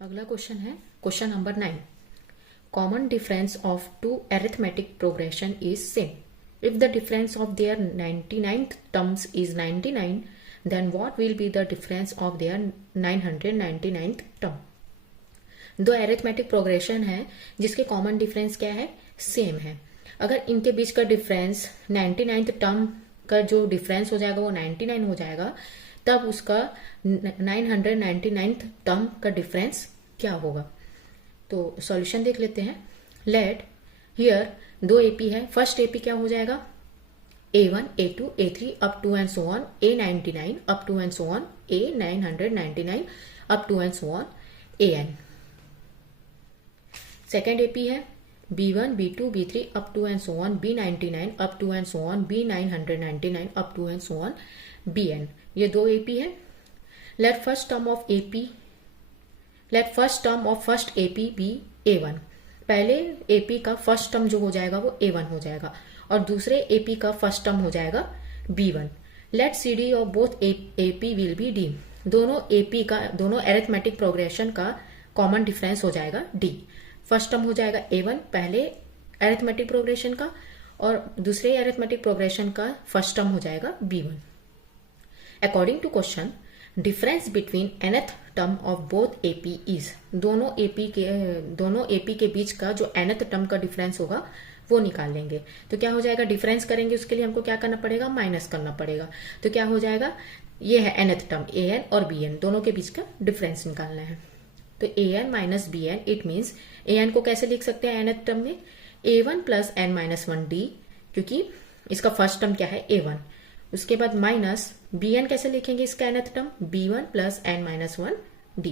अगला क्वेश्चन है question number 9। Common difference of two arithmetic progression is same. If the difference of their 99th terms is 99, then what will be the difference of their 999th term. दो arithmetic progression है जिसके common difference क्या है, same है। अगर इनके बीच का difference 99th term का जो डिफरेंस हो जाएगा वो 99 हो जाएगा, तब उसका 999th टर्म का डिफरेंस क्या होगा। तो सॉल्यूशन देख लेते हैं। लेट हियर दो एपी है। फर्स्ट एपी क्या हो जाएगा, A1, A2, A3 up to and so on, A99 up to and so on, A999 up to and so on, AN। Second AP है B1, B2, B3 up to and so on, B99 up to and so on, B999 up to and so on, BN। ये दो AP है। Let first term of first AP B A1। पहले AP का first term जो हो जाएगा वो A1 हो जाएगा और दूसरे एपी का फर्स्ट टर्म हो जाएगा B1। Let CD of both AP will be D। दोनों अरिथमेटिक प्रोग्रेशन का कॉमन डिफरेंस हो जाएगा D। फर्स्ट टर्म हो जाएगा A1 पहले अरिथमेटिक प्रोग्रेशन का और दूसरे अरिथमेटिक प्रोग्रेशन का फर्स्ट टर्म हो जाएगा B1। According to question, difference between nth term of both AP is. दोनों एपी के बीच का जो nth टर्म का डिफरेंस होगा वो निकाल लेंगे। तो क्या हो जाएगा, डिफरेंस करेंगे उसके लिए हमको क्या करना पड़ेगा, माइनस करना पड़ेगा। तो क्या हो जाएगा, ये है nth टर्म an और bn, दोनों के बीच का डिफरेंस निकालना है। तो an minus bn, it means an को कैसे लिख सकते हैं nth टर्म में, a1 plus n minus 1d, क्योंकि इसका फर्स्ट टर्म क्या है a1। उसके बाद माइनस bn कैसे लिखेंगे इसका nth term, b1 plus n minus 1d।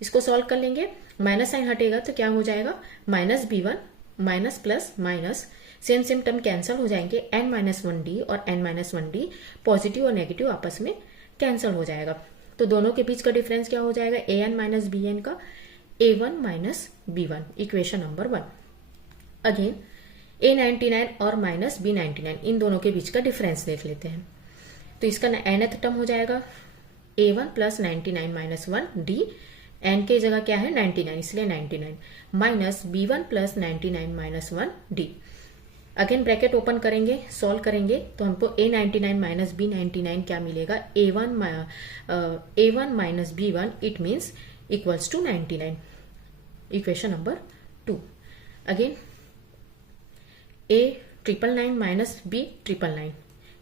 इसको सॉल्व कर लेंगे, माइनस साइन हटेगा तो क्या हो जाएगा, minus b1 minus plus minus, same term cancel हो जाएंगे, n माइनस 1d और n माइनस 1d पॉजिटिव और नेगेटिव आपस में कैंसिल हो जाएगा। तो दोनों के बीच का डिफरेंस क्या हो जाएगा, an माइनस bn का a1 minus b1, equation number 1। Again a99 और माइनस b99, इन दोनों के बीच का डिफरेंस देख लेते हैं। तो इसका nth टर्म हो जाएगा a1 plus 99 minus 1d, n के जगह क्या है 99 इसलिए 99, minus b1 plus 99 minus 1d। Again bracket open करेंगे, सॉल्व करेंगे तो हमको a99 माइनस b99 क्या मिलेगा, a1 minus b1, it means equals to 99, equation number 2। Again a999 minus b999,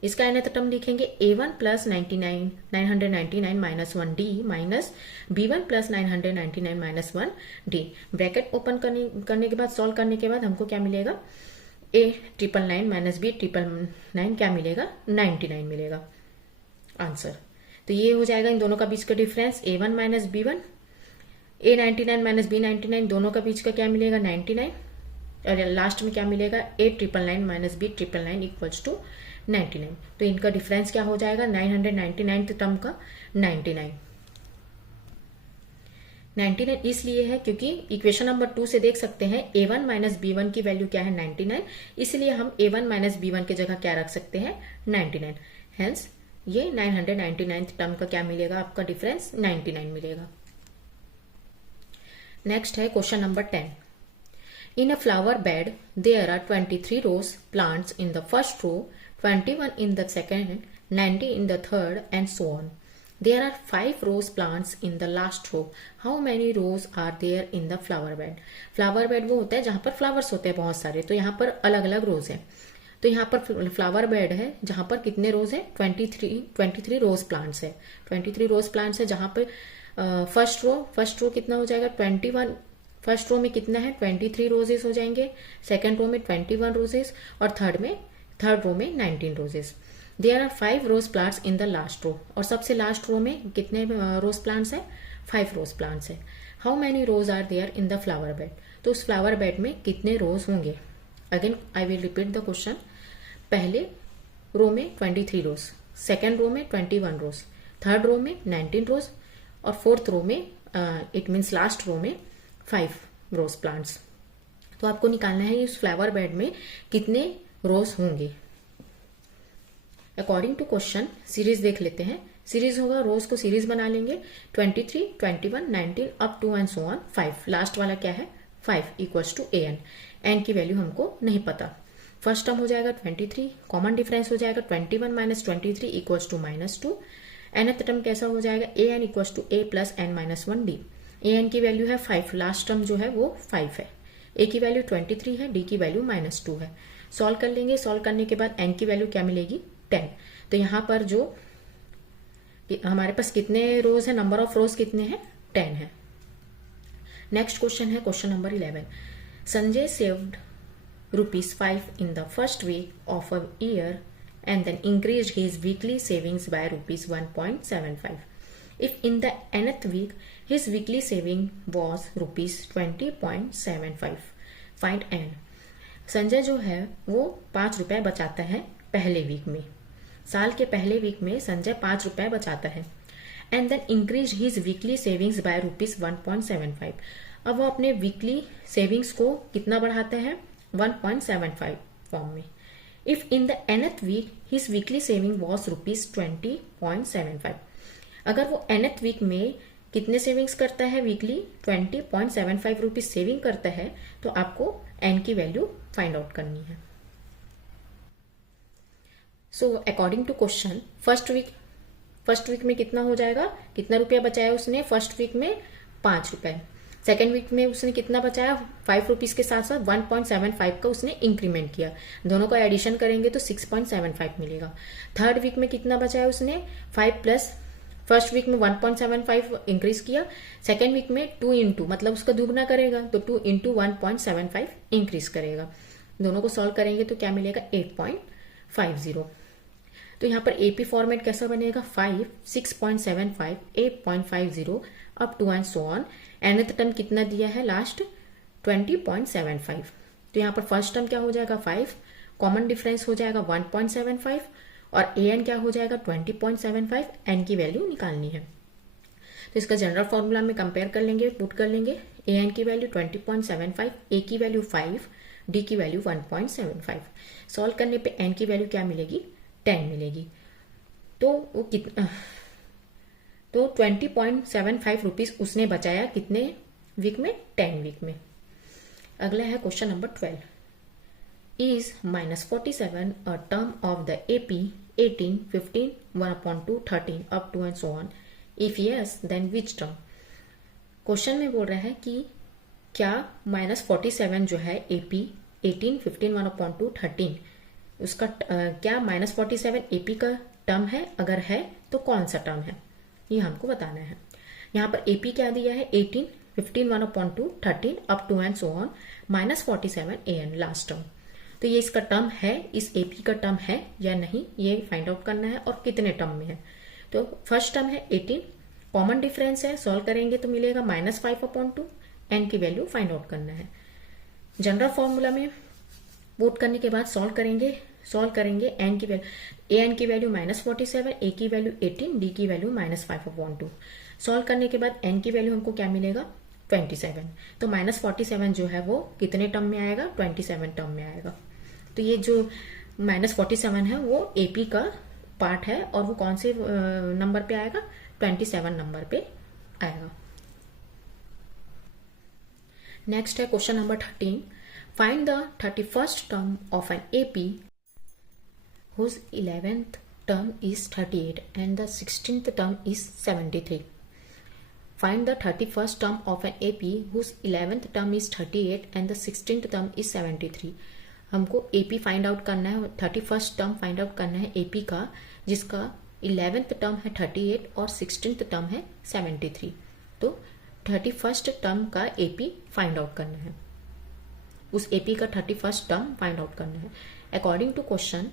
इसका nth टर्म लिखेंगे a1 plus 999 minus 1d minus b1 plus 999 minus 1d। Bracket open करने के बाद सॉल्व करने के बाद हमको क्या मिलेगा, a999 माइनस b999 क्या मिलेगा, 99 मिलेगा आंसर। तो ये हो जाएगा इन दोनों का बीच का difference a1 minus b1, a99 minus b99 दोनों का बीच का क्या मिलेगा 99, और लास्ट में क्या मिलेगा a999 minus b999 equals to 99। तो इनका डिफरेंस क्या हो जाएगा, 999 टर्म का 99 इसलिए है क्योंकि इक्वेशन नंबर 2 से देख सकते हैं a1 माइनस b1 की वैल्यू क्या है 99, इसलिए हम a1 माइनस b1 की जगह क्या रख सकते हैं 99। हेंस ये 999 टर्म का क्या मिलेगा, आपका डिफरेंस 99 मिलेगा। नेक्स्ट है question number 10। In a flower bed, there are 23 rose plants in the first row, 21 in the second, 90 in the third, and so on. There are 5 rose plants in the last row. How many rows are there in the flower bed? Flower bed वो होता है जहाँ पर flowers होते हैं बहुत सारे, तो यहाँ पर अलग अलग रोज हैं। तो यहाँ पर फ्लावर बेड है जहाँ पर कितने रोज है, 23 रोज प्लांट्स है। 23 रोज प्लांट्स है जहाँ पर फर्स्ट रो कितना हो जाएगा 21, फर्स्ट रो में कितना है 23 रोजेस हो जाएंगे, सेकंड रो में 21 रोजेस और थर्ड रो में 19 roses. There are 5 rose plants in the last row, और सबसे लास्ट रो में कितने रोज प्लांट्स है, 5 रोज प्लांट्स है। How many rose are there in the flower bed, तो उस फ्लावर बेड में कितने रोज होंगे। Again I will repeat the question. पहले रो में 23 रोज, सेकेंड रो में 21 रोज, थर्ड रो में 19 रोज और फोर्थ रो में इट मीन्स लास्ट रो में 5 रोज प्लांट्स। तो आपको निकालना है इस फ्लावर बेड में कितने रोज होंगे। अकॉर्डिंग टू क्वेश्चन सीरीज देख लेते हैं। सीरीज होगा, रोज को सीरीज बना लेंगे 23, 21, 19 up to and so on 5। Last वाला क्या है 5 इक्वल्स टू एन। एन की वैल्यू हमको नहीं पता। फर्स्ट टर्म हो जाएगा 23, कॉमन डिफरेंस हो जाएगा 21 minus 23 equals to -2। nth term कैसा हो जाएगा a n equals to a plus n minus 1 d. A n की वैल्यू है 5, लास्ट टर्म जो है वो 5 है। ए की वैल्यू 23 है, डी की वैल्यू -2 है। सॉल्व कर लेंगे, सॉल्व करने के बाद एन की वैल्यू क्या मिलेगी 10। तो यहां पर जो हमारे पास कितने रोज है, नंबर ऑफ रोज कितने हैं 10 है। नेक्स्ट क्वेश्चन है question number 11। Sanjay saved ₹5 in the first week of a year and then increased his weekly savings by ₹1.75. If in the nth week his weekly saving was ₹20.75, find n। Sanjay जो है वो 5 रुपए बचाता है पहले वीक में। साल के पहले वीक में संजय 5 रुपए बचाता है। And then increase his weekly savings by ₹1.75। अब वो अपने वीकली सेविंग्स को कितना बढ़ाते हैं 1.75 फॉर्म में। If in the nth week his weekly saving was ₹20.75। अगर वो nth वीक में कितने सेविंग्स करता है वीकली 20.75 रुपीज सेविंग करता है, तो आपको n की वैल्यू फाइंड आउट करनी है। So according to question first week में कितना हो जाएगा, कितना रुपया बचाया उसने फर्स्ट वीक में 5 रुपए। सेकेंड वीक में उसने कितना बचाया 5 रुपीज के साथ साथ 1.75 का उसने इंक्रीमेंट किया। दोनों को एडिशन करेंगे तो 6.75 मिलेगा। थर्ड वीक में कितना बचाया उसने 5 प्लस फर्स्ट वीक में 1.75 इंक्रीज किया, सेकेंड वीक में 2 इंटू मतलब उसका दुगना करेगा तो 2 इंटू 1.75 इंक्रीज करेगा। दोनों को सॉल्व करेंगे तो क्या मिलेगा 8.50। तो यहाँ पर एपी फॉर्मेट कैसा बनेगा 5, 6.75, 8.50 up to and so on. nth term कितना दिया है लास्ट 20.75। तो यहाँ पर फर्स्ट टर्म क्या हो जाएगा 5, कॉमन डिफरेंस हो जाएगा 1.75 और ए एन क्या हो जाएगा 20.75। एन की वैल्यू निकालनी है तो इसका जनरल फॉर्मूला में कंपेयर कर लेंगे, पुट कर लेंगे। ए एन की वैल्यू 20.75, ए की वैल्यू 5, डी की वैल्यू 1.75। सॉल्व करने पे एन की वैल्यू क्या मिलेगी 10 मिलेगी। तो वो कितना तो 20.75 रुपीज उसने बचाया कितने वीक में 10 वीक में। अगला है question number 12। Is -47 a term of the AP 18, 15, 1/2, 13 up to and so on. If yes then which term. Question में बोल रहा है कि क्या -47 जो है एपी 18, 15, 1/2, 13 उसका क्या -47 एपी का टर्म है, अगर है तो कौन सा टर्म है ये हमको बताना है। यहाँ पर एपी क्या दिया है 18, 15, 1/2, 13 up to and so on -47 n last term. तो ये इसका टर्म है, इस एपी का टर्म है या नहीं ये फाइंड आउट करना है और कितने टर्म में है। तो फर्स्ट टर्म है 18, कॉमन डिफरेंस है, सॉल्व करेंगे तो मिलेगा -5/2। एन की वैल्यू फाइंड आउट करना है। जनरल फॉर्मूला में पुट करने के बाद सॉल्व करेंगे एन की वैल्यू, ए एन की वैल्यू -47, ए की वैल्यू 18, डी की वैल्यू -5/2। सॉल्व करने के बाद एन की वैल्यू हमको क्या मिलेगा 27। तो -47 जो है वो कितने टर्म में आएगा 27 टर्म में आएगा। तो ये जो -47 है वो एपी का पार्ट है और वो कौन से नंबर पे आएगा 27 नंबर पे आएगा। नेक्स्ट है question number 13। Find the 31st term of an AP whose 11th term is 38 and the 16th term is 73. Find the 31st term of an AP whose 11th term is 38 and the 16th term is 73. हमको AP find out करना है, 31st term find out करना है AP का जिसका 11th term है 38 और 16th term है 73। तो 31st टर्म का AP फाइंड आउट करना है, उस AP का 31st टर्म फाइंड आउट करना है। अकॉर्डिंग टू क्वेश्चन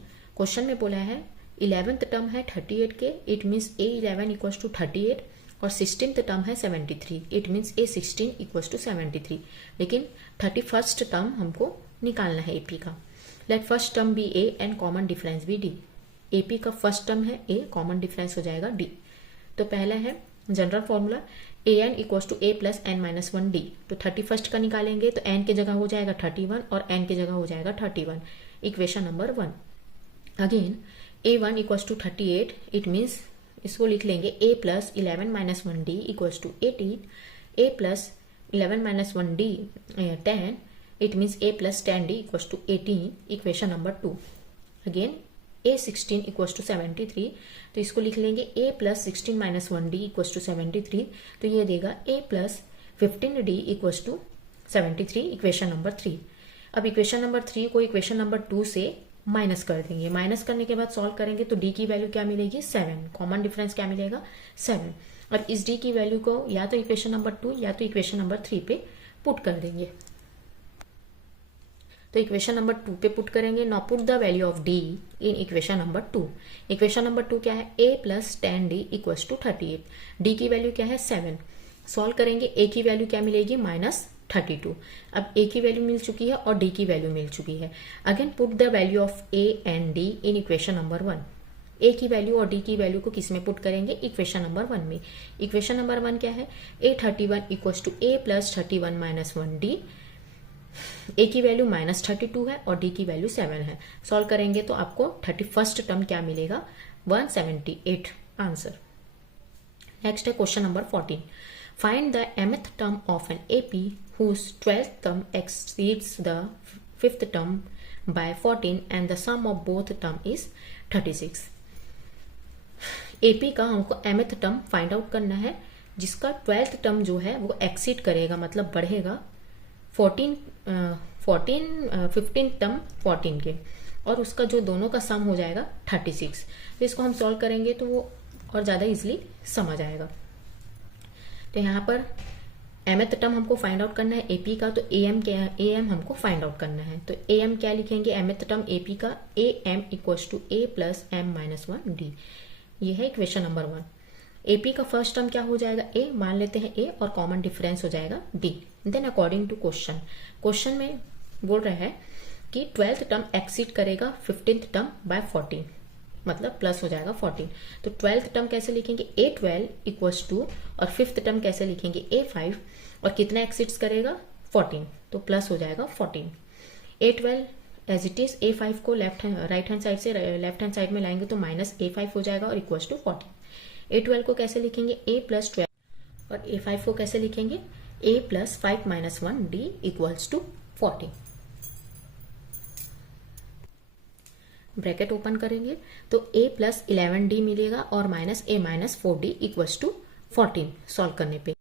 में बोला है 11th टर्म है 38 के, it means A11 equals to 38 और 16th टर्म है 73, it means A16 equals to 73। लेकिन 31st टर्म हमको निकालना है एपी का। Let first term be a and common difference be d. AP का फर्स्ट टर्म है ए, कॉमन डिफरेंस हो जाएगा डी। तो पहला है general formula a n equals to a plus n minus 1 d. तो 31st का निकालेंगे तो एन की जगह हो जाएगा 31 और एन की जगह हो जाएगा 31। Equation number 1 again A1 equals to 38, it means इसको लिख लेंगे a plus 11 minus 1d equals to 18, a plus 11 minus 1d 10, it means a plus 10d equals to 18, equation number 2। Again a 16 equals to 73, तो इसको लिख लेंगे a plus 16 minus 1d equals to 73, तो ये देगा a plus 15d equals to 73, equation number 3। अब equation number 3 को equation number 2 से माइनस कर देंगे। माइनस करने के बाद सॉल्व करेंगे तो डी की वैल्यू क्या मिलेगी 7, कॉमन डिफरेंस क्या मिलेगा 7, और इस डी की वैल्यू को या तो इक्वेशन नंबर 2 या तो इक्वेशन नंबर 3 पे पुट कर देंगे। तो इक्वेशन नंबर 2 पे पुट करेंगे। Now put the value of d in equation number 2। Equation number 2 क्या है, a plus 10d equals to 38, d की वैल्यू क्या है 7, सॉल्व करेंगे a की वैल्यू क्या मिलेगी -32। अब a की वैल्यू मिल चुकी है और d की वैल्यू मिल चुकी है। Again put the value of a and d in equation number 1। a की वैल्यू और d की वैल्यू को किस में पुट करेंगे, इक्वेशन नंबर 1 में। इक्वेशन नंबर 1 क्या है, a31 equals to a plus 31 minus 1d, a की वैल्यू -32 है और d की वैल्यू 7 है। सॉल्व करेंगे तो आपको 31st टर्म क्या मिलेगा 178 आंसर। नेक्स्ट है question number 14। Find the mth term of an AP whose 12th term exceeds the 5th term by 14 and the sum of both term is 36। AP का हमको mth term find out करना है जिसका 12th term जो है वो exceed करेगा, मतलब बढ़ेगा 15 टर्म 14 के, और उसका जो दोनों का सम हो जाएगा 36। तो इसको हम सॉल्व करेंगे तो वो और ज़्यादा इजीली समझ आएगा। तो यहाँ पर mth टर्म हमको फाइंड आउट करना है AP का, तो AM क्या है, AM हमको फाइंड आउट करना है। तो AM क्या लिखेंगे, mth टर्म AP का AM equals to A plus M minus 1D, ये है इक्वेशन नंबर 1। AP का फर्स्ट टर्म क्या हो जाएगा A, मान लेते हैं A, और कॉमन डिफरेंस हो जाएगा D। Then according to question में बोल रहा है कि 12th टर्म एक्सीड करेगा 15th टर्म बाय 14, मतलब प्लस हो जाएगा 14। तो 12th टर्म कैसे लिखेंगे, A12 इक्वल्स टू, और 5th टर्म कैसे लिखेंगे A5, और कितना एक्सीड्स करेगा 14, तो प्लस हो जाएगा 14। A12 as it is, A5 को राइट हैंड साइड से लेफ्ट हैंड साइड में लाएंगे तो माइनस A5 हो जाएगा और इक्वल्स टू 14। A12 को कैसे लिखेंगे A प्लस 12, और A5 को कैसे लिखेंगे A plus 5 minus 1D equals to 40। Bracket open करेंगे तो A प्लस 11D मिलेगा और minus A minus 4D equals to 14 solve करने पे।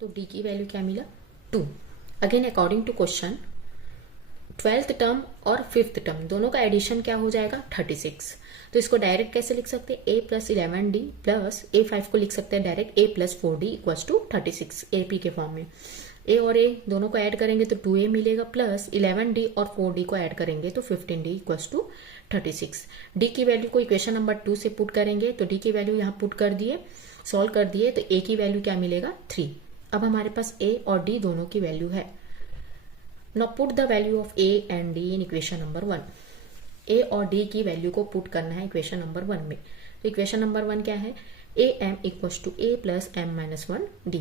तो D की वैल्यू क्या मिला 2। Again according to question 12th term और 5th टर्म दोनों का एडिशन क्या हो जाएगा 36। तो इसको डायरेक्ट कैसे लिख सकते हैं, A plus 11D plus A5 को लिख सकते हैं direct A plus 4D equals to 36 AP के फॉर्म में। A और A दोनों को ऐड करेंगे तो 2A मिलेगा, प्लस 11D और 4D को ऐड करेंगे तो 15D इक्वल्स टू 36। D की वैल्यू को इक्वेशन नंबर 2 से पुट करेंगे, तो D की वैल्यू यहाँ पुट कर दिए, सॉल्व कर दिए, तो A की वैल्यू क्या मिलेगा 3। अब हमारे पास A और D दोनों की वैल्यू है। Now put the value of A and D in equation number 1। A और D की वैल्यू को पुट करना है इक्वेशन नंबर 1 में। तो इक्वेशन नंबर 1 क्या है, AM equals to A plus M minus 1D।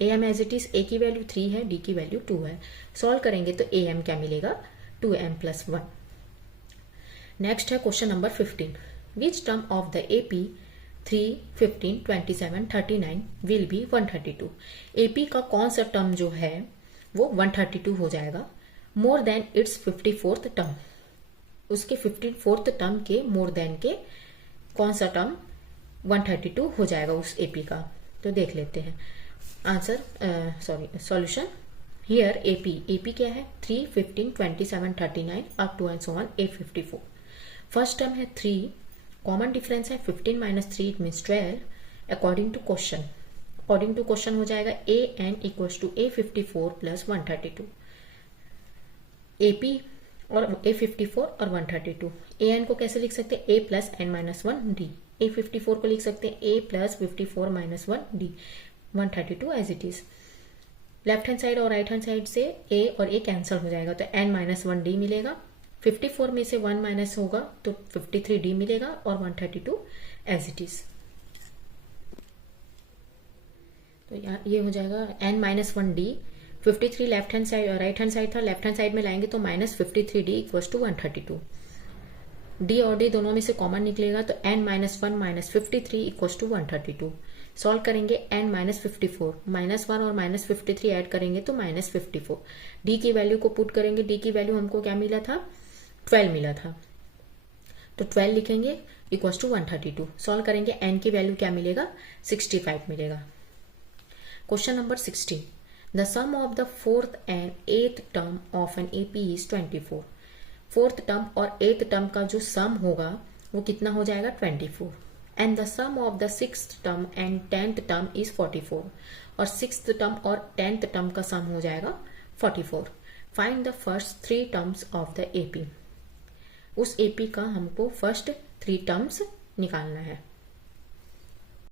AM as it is, A की वैल्यू 3 है, D की वैल्यू 2 है। सॉल्व करेंगे तो AM क्या मिलेगा 2M प्लस 1। नेक्स्ट है question number 15। Which term of the AP 3, 15, 27, 39 will be 132। AP का कौन सा टर्म जो है वो 132 हो जाएगा more than it's 54th term, उसके 54th टर्म के मोर देन के कौन सा टर्म 132 हो जाएगा उस AP का। तो देख लेते हैं आंसर, सॉल्यूशन। हियर AP क्या है 3, 15, 27, 39 up to and so on 854। First term है 3, कॉमन डिफरेंस है 15 minus 3 it means 12। According to question हो जाएगा AN equals to A54 plus 132। AP और A54 और 132। AN को कैसे लिख सकते हैं A plus N minus 1D। A54 को लिख सकते हैं A plus 54 minus 1D। 132 as it is. Left hand side और राइट हैंड साइड से A और A कैंसिल हो जाएगा तो N माइनस 1D मिलेगा। 54 में से 1 माइनस होगा तो 53D मिलेगा और 132 एज इट इज। तो ये हो जाएगा N minus 1D। 53 left hand side right hand side था, लेफ्ट हैंड साइड में लाएंगे तो minus 53D equals to 132। D और डी दोनों में से कॉमन निकलेगा तो n minus 1 minus 53 equals to 132। Solve करेंगे n माइनस 54, माइनस 1 और माइनस 53 ऐड करेंगे तो माइनस 54। डी की वैल्यू को पुट करेंगे, डी की वैल्यू हमको क्या मिला था, 12 मिला था, तो 12 लिखेंगे इक्वल्स टू 132। सॉल्व करेंगे n की वैल्यू क्या मिलेगा, 65 मिलेगा। Question number 16, the sum of the fourth and eighth term of an AP is 24। Fourth term और एथ टर्म का जो सम होगा वो कितना हो जाएगा, 24। And the sum of the sixth term and 10th term is 44, और सिक्स्थ टर्म और 10th टर्म का सम हो जाएगा 44। Find the first 3 terms of the AP. उस एपी का हमको फर्स्ट 3 टर्म्स निकालना है।